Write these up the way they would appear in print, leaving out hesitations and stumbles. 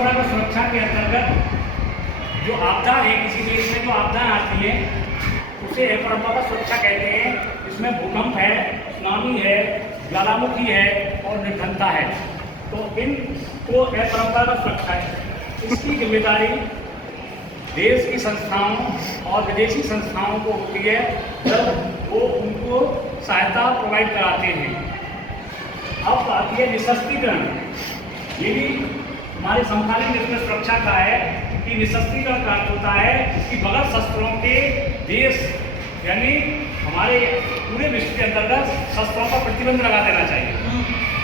परंपरागत सुरक्षा के अंतर्गत जो आपदा है, किसी देश में जो आपदाएं आती हैं उसे परंपरागत सुरक्षा कहते हैं। इसमें भूकंप है, सुनामी है, ज्वालामुखी है और निर्धनता है। तो इनको परंपरागत सुरक्षा है। इसकी जिम्मेदारी देश की संस्थाओं और विदेशी संस्थाओं को होती है जब वो उनको सहायता प्रोवाइड कराते हैं। अब आती है निशस्त्रीकरण। ये भी हमारे समकालीन देश में सुरक्षा का है कि निशस्त्रीकरण का अर्थ होता है कि बगैर शस्त्रों के देश, यानी हमारे पूरे विश्व के अंतर्गत शस्त्रों पर प्रतिबंध लगा देना चाहिए।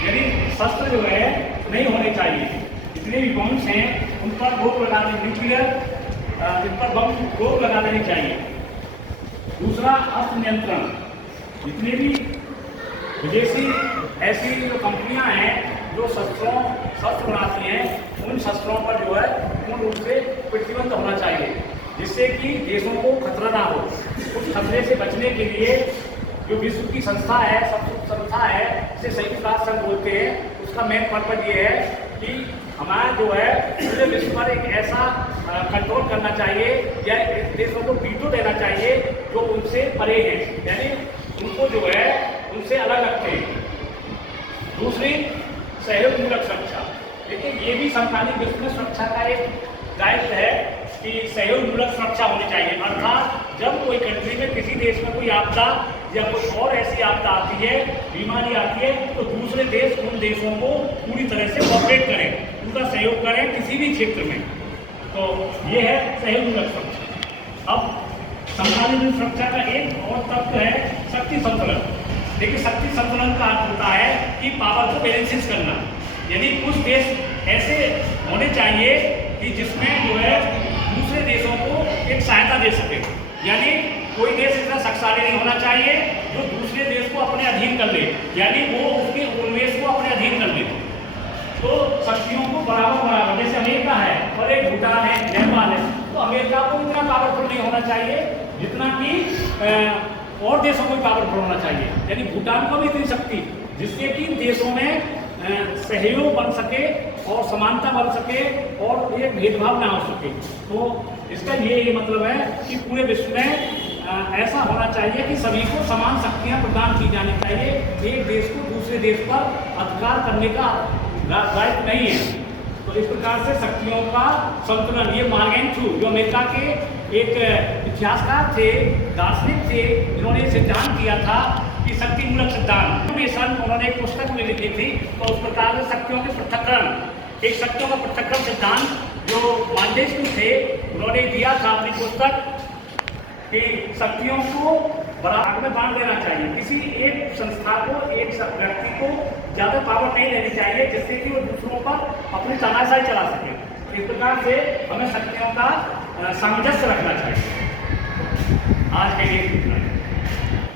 यानी शस्त्र जो है नहीं होने चाहिए। जितने भी बम्स हैं उन पर रोक लगा देनी, न्यूक्लियर जिन पर बम रोक लगा देनी चाहिए। दूसरा, अस्त्र नियंत्रण। जितने भी विदेशी ऐसी जो कंपनियां हैं जो शस्त्र बनाती हैं, उन शस्त्रों पर जो है पूर्ण रूप से प्रतिबंध होना चाहिए, जिससे कि देशों को खतरा ना हो। उस खतरे से बचने के लिए जो विश्व की संस्था है, संस्था है जिसे संयुक्त राष्ट्र संघ बोलते हैं, उसका मेन पर्पज ये है कि हमारा जो है पूरे विश्व पर एक ऐसा कंट्रोल करना चाहिए या देशों को वीटो देना चाहिए जो उनसे परे हैं, यानी उनको जो है उनसे अलग रखते हैं। दूसरी, सहयोगमूलक सुरक्षा। लेकिन ये भी समकालीन विश्व में सुरक्षा का एक दायित्व है कि सहयोगमूलक सुरक्षा होनी चाहिए। अर्थात जब कोई कंट्री में, किसी देश में कोई आपदा या कोई और ऐसी आपदा आती है, बीमारी आती है, तो दूसरे देश उन देशों को पूरी तरह से कोऑपरेट करें, उनका सहयोग करें किसी भी क्षेत्र में। तो ये है सहयोगमूलक सुरक्षा। अब समकालीन सुरक्षा का एक और तत्व है शक्ति संतुलन। देखिए, शक्ति संतुलन का अर्थ होता है कि पावर को बैलेंसिस करना, यानी कुछ देश ऐसे होने चाहिए कि जिसमें जो है दूसरे देशों को एक सहायता दे सके। यानी कोई देश इतना शक्तिशाली नहीं होना चाहिए जो दूसरे देश को अपने अधीन कर ले, यानी वो उसके उन्मेष को अपने अधीन कर ले। तो शक्तियों को बराबर, जैसे अमेरिका है और एक भूटान है, नेपाल है, तो अमेरिका को इतना पावरफुल नहीं होना चाहिए जितना कि और देशों को पावरफुल होना चाहिए। यानी भूटान को भी इतनी शक्ति जिससे कि देशों में सहयोग बन सके और समानता बन सके और एक भेदभाव ना हो सके। तो इसका ये मतलब है कि पूरे विश्व में ऐसा होना चाहिए कि सभी को समान शक्तियां प्रदान की जानी चाहिए। एक देश को दूसरे देश पर अधिकार करने का दायित्व नहीं है। तो इस प्रकार से शक्तियों का संतुलन, ये मार्गेंथ्रू जो अमेरिका के एक इतिहासकार थे, दार्शनिक थे, जिन्होंने सिद्धांत दिया था कि शक्ति मूलक सिद्धांत, उन्होंने एक पुस्तक में लिखी थी। तो उस प्रकार से शक्तियों के पृथक्करण, एक शक्तियों का पृथक्करण सिद्धांत जो मांडेस्क्यू थे उन्होंने दिया था अपनी पुस्तक कि शक्तियों को बराबर में बांट देना चाहिए। किसी एक संस्था को, एक व्यक्ति को ज़्यादा पावर नहीं देनी चाहिए जिससे कि वो दूसरों पर अपनी तमाशाई चला सके। इस प्रकार से हमें शक्तियों का सामंजस्य रखना चाहिए। आज के लिए